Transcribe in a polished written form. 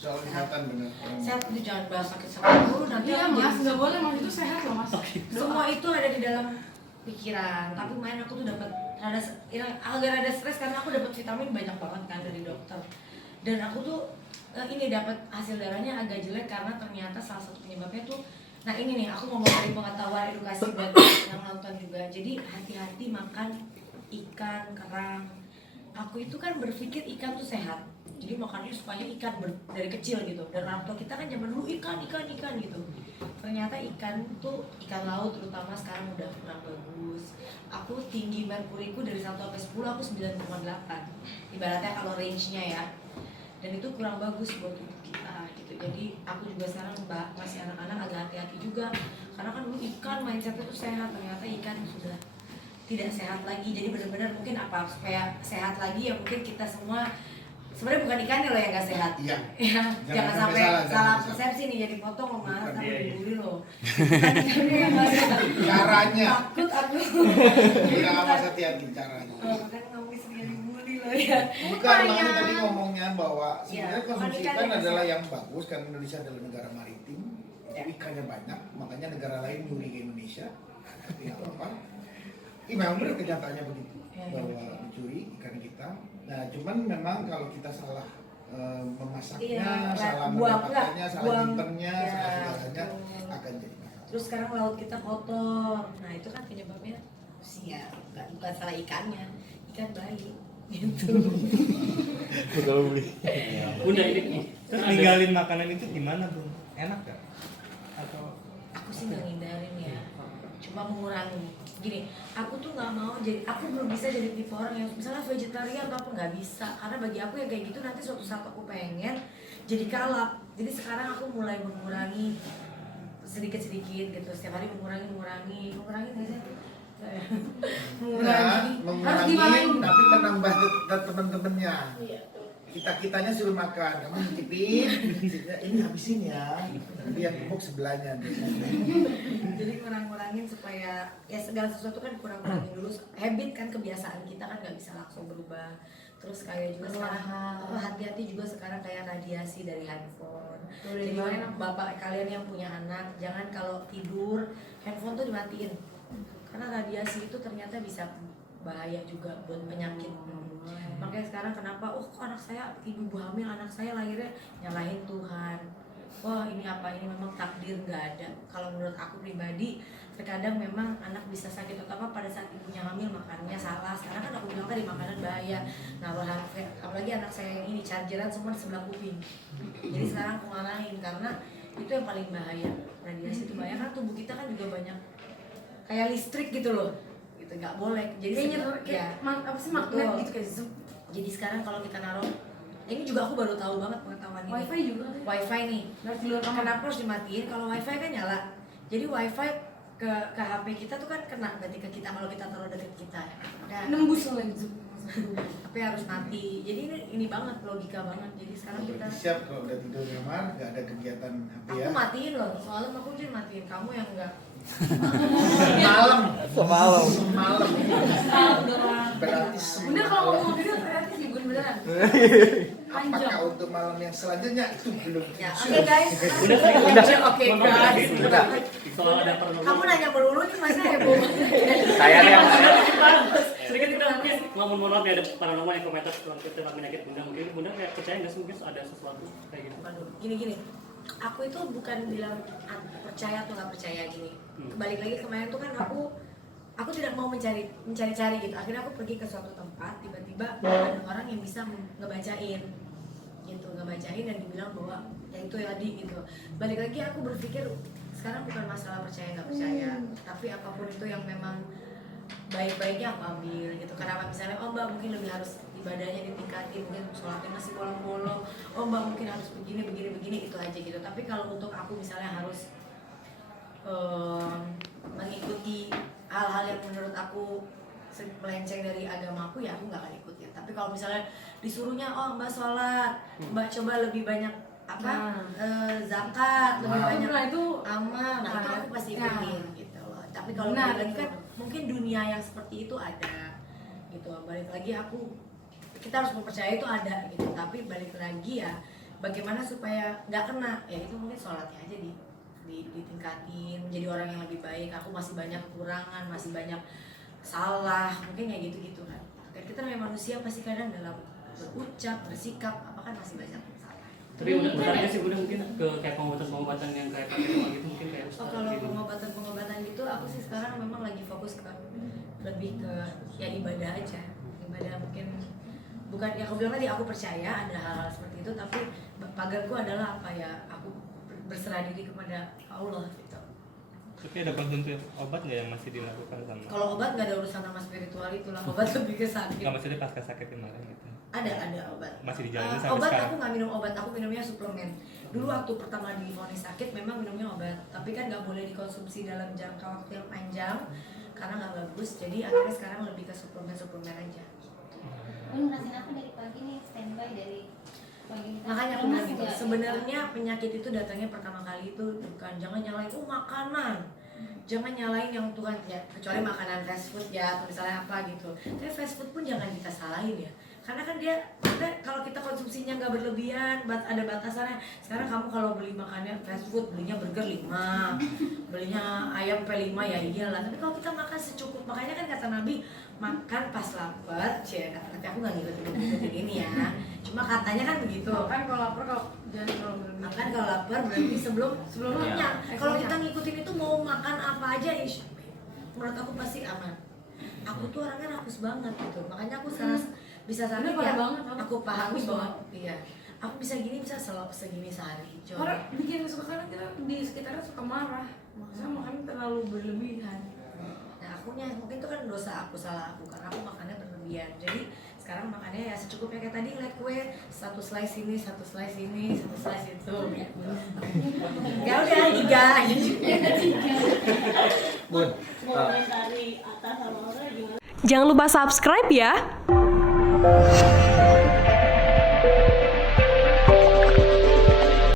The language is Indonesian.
Soal kesehatan benar. Sehat itu jangan bahas sakit dulu nanti. Iya mas, nggak boleh mas, itu sehat loh mas. Semua itu ada di dalam pikiran. Tapi main aku tuh dapat agak ada stres karena aku dapat vitamin banyak banget kan dari dokter. Dan aku tuh ini dapat hasil darahnya agak jelek karena ternyata salah satu penyebabnya tuh. Nah ini nih aku ngomong dari pengetahuan edukasi buat yang nonton juga. Jadi hati-hati makan ikan, kerang. Aku itu kan berpikir ikan tuh sehat. Jadi makannya sukanya ikan dari kecil gitu. Dan orang tua kita kan zaman dulu ikan gitu. Ternyata ikan tuh ikan laut terutama sekarang udah kurang bagus. Aku tinggi merkuriku dari 1 sampai 10 aku 9,8. Ibaratnya kalau range-nya ya. Dan itu kurang bagus buat tubuh kita gitu. Jadi aku juga sekarang masih anak-anak agak hati-hati juga. Karena kan dulu ikan mindsetnya tuh sehat, ternyata ikan sudah tidak sehat lagi. Jadi benar-benar mungkin apa supaya sehat lagi ya mungkin kita semua sebenarnya bukan ikannya loh yang nggak sehat. Iya. Ya, jangan sampai salah persepsi nih jadi potong sama marah sama dibully loh. Caranya. Takut aku. Bilang apa hati-hati caranya. Makanya nggak mau sering dibully loh ya. Bukan, makanya tadi ngomongnya bahwa sebenarnya Ya, konsumsi ikan ikan yang adalah sehat. yang bagus karena Indonesia adalah negara maritim. Ya. Ikannya banyak, makanya negara lain nyuri ke Indonesia. Tapi nggak apa-apa. Ini memang benar kenyataannya begitu Ya. bahwa mencuri ikan kita. Nah, cuman memang kalau kita salah memasaknya, Iya, salah buang, mendapatkannya, salah buang. nyimpennya, Ya, salah segalanya betul. akan jadi masalah. Terus sekarang laut kita kotor. Nah itu kan penyebabnya usia, bukan salah ikannya, ikan baik. Gitu. Betul beli. Udah ini. Terus ninggalin makanan itu gimana bro? Enak gak? Atau Aku sih nggak ngindarin ya, cuma mengurangi. Gini, aku tuh nggak mau jadi, aku belum bisa jadi tipe orang yang misalnya vegetarian atau apa nggak bisa. Karena bagi aku yang kayak gitu nanti suatu saat aku pengen jadi kalap. Jadi sekarang aku mulai mengurangi sedikit-sedikit gitu, setiap hari mengurangi nggak sih? Nah, Harus dimarahin. mengurangi tapi menambah teman-temannya. Iya. Kitanya suruh makan, kamu nyicipin, ini habisin ya. Nanti yang gemuk sebelahnya. Jadi kurang-kurangin supaya ya segala sesuatu kan kurang-kurangin dulu. Habit kan kebiasaan kita kan nggak bisa langsung berubah. Terus kayak juga sekarang hati-hati juga sekarang kayak radiasi dari handphone. Jadi makanya bapak kalian yang punya anak jangan kalau tidur handphone tuh dimatiin. Karena radiasi itu ternyata bisa bahaya juga buat penyakit. Makanya sekarang kenapa kok anak saya ibu hamil, anak saya lahirnya nyalahin Tuhan. Wah ini apa, ini memang takdir, nggak ada. Kalau menurut aku pribadi terkadang memang anak bisa sakit atau apa pada saat ibunya hamil makannya salah. Sekarang kan aku bilang tadi makanan bahaya. Nah apalagi anak saya yang ini chargeran semua di sebelah kuping. Jadi sekarang aku ngalahin karena itu yang paling bahaya. Radiasi itu bahaya karena tubuh kita kan juga banyak kayak listrik gitu loh. Gitu nggak boleh. Jadi Kayaknya apa sih magnet betul. gitu kayak zoom. Jadi sekarang kalau kita naruh, ini juga aku baru tahu banget pengetahuan ini. Wifi juga. Wifi nih, Harus di luar kamar. kenapa harus dimatiin? Kalau wifi kan nyala. Jadi wifi ke HP kita tuh kan kena berarti ke kita kalau kita taruh deket kita. Nah, Nembus lagi zoom. HP harus mati. Jadi ini banget logika banget. Jadi sekarang kita Siap kalau udah tidur di kamar, nggak ada kegiatan HP aku ya. matiin loh. Soalnya aku jadi matiin, kamu yang enggak. Malam. Semalam. Malam. Berarti Bener kalau semalam. ngomong gitu ternyata sih bun beneran. Apakah untuk malam yang selanjutnya itu belum? Ya, oke guys. Oke guys. Soal ada paranormal. Kamu nanya melulu nih masa heboh. Saya yang Sedikit kita mungkin mohon maaf ya ada paranormal yang komentar tentang penyakit bunda, mungkin bunda kayak percaya nggak sih mungkin ada sesuatu kayak gitu? Aduh, gini. Aku itu bukan bilang percaya atau nggak percaya gini. Kembali lagi kemarin tuh kan aku tidak mau mencari-cari gitu. Akhirnya aku pergi ke suatu tempat, tiba-tiba ada orang yang bisa ngebacain dan dibilang bahwa ya itu tadi gitu. Balik lagi aku berpikir sekarang bukan masalah percaya nggak percaya, tapi apapun itu yang memang baik-baiknya aku ambil gitu. Kenapa misalnya mbak mungkin lebih harus ibadahnya ditingkatin, mungkin sholatnya masih bolong-bolong, mbak mungkin harus begini itu aja gitu. Tapi kalau untuk aku misalnya harus mengikuti hal-hal yang menurut aku melenceng dari agama aku, ya aku nggak akan ikutin. Tapi kalau misalnya disuruhnya mbak sholat, mbak coba lebih banyak zakat, lebih banyak itu amal, nah itu aku pasti ikutin gitu loh. Tapi kalau balik lagi kan mungkin dunia yang seperti itu ada gitu. Balik lagi kita harus mempercayai itu ada gitu. Tapi balik lagi ya bagaimana supaya nggak kena, ya itu mungkin sholatnya aja ditingkatin, menjadi orang yang lebih baik. Aku masih banyak kekurangan, masih banyak salah, mungkin kayak gitu-gitu kan. Kita namanya manusia pasti kadang dalam berucap, bersikap, apa kan masih banyak salah. Tapi udah benarnya sih udah mungkin ke kayak pengobatan yang kayak pakai gitu mungkin kayak Kalau pengobatan gitu, aku sih sekarang memang lagi fokus ke lebih ke ya ibadah aja. Ibadah mungkin bukan ya aku bilang tadi aku percaya ada hal-hal seperti itu, tapi pagarku adalah apa ya, aku berserah diri kepada Allah gitu. Tapi ada konsumsi obat nggak yang masih dilakukan sama? Kalau obat nggak ada urusan sama spiritual itu lah, obat lebih ke sakit. Nggak, maksudnya pasca sakit kemarin gitu. Ada obat. Masih dijalani sampai obat sekarang? aku nggak minum obat, aku minumnya suplemen. Dulu waktu pertama divonis sakit memang minumnya obat, tapi kan nggak boleh dikonsumsi dalam jangka waktu yang panjang karena nggak bagus. Jadi akhirnya sekarang lebih ke suplemen aja. Ngerasain apa dari pagi nih, standby dari pagi kita? Makanya aku Lemes bilang gitu, nggak? sebenarnya penyakit itu datangnya pertama kali itu bukan, jangan nyalain makanan, jangan nyalain yang Tuhan ya, kecuali makanan fast food ya atau misalnya apa gitu. Tapi fast food pun jangan kita salahin ya, karena kan dia kalau kita konsumsinya nggak berlebihan, ada batasannya. Sekarang kamu kalau beli makannya fast food, belinya burger 5, belinya ayam P5 ya iyalah. Tapi kalau kita makan secukup, makanya kan kata Nabi makan pas lapar, tapi aku nggak ngikutin ini ya. Cuma katanya kan begitu. Kan kalau lapar jangan terlalu berlebihan. Makan kalau lapar berarti sebelum kenyang. Kalau kita ngikutin itu mau makan apa aja, menurut aku pasti aman. Aku tuh orangnya rakus banget gitu, makanya aku sekarang bisa sakit Bener, ya. parah banget, Aku pahami rakus bahwa banget. iya, aku bisa gini bisa segini sehari. Orang bikin suka, karena kita di sekitarnya suka marah, maksudnya makan terlalu berlebihan. Nah akunya mungkin itu kan dosa aku, salah aku karena aku makannya berlebihan. Jadi sekarang makannya ya secukupnya, kayak tadi ngeliat kue 1 slice ini, 1 slice ini, 1 slice itu. Ya udah 3 aja. Bun, Jangan lupa subscribe ya.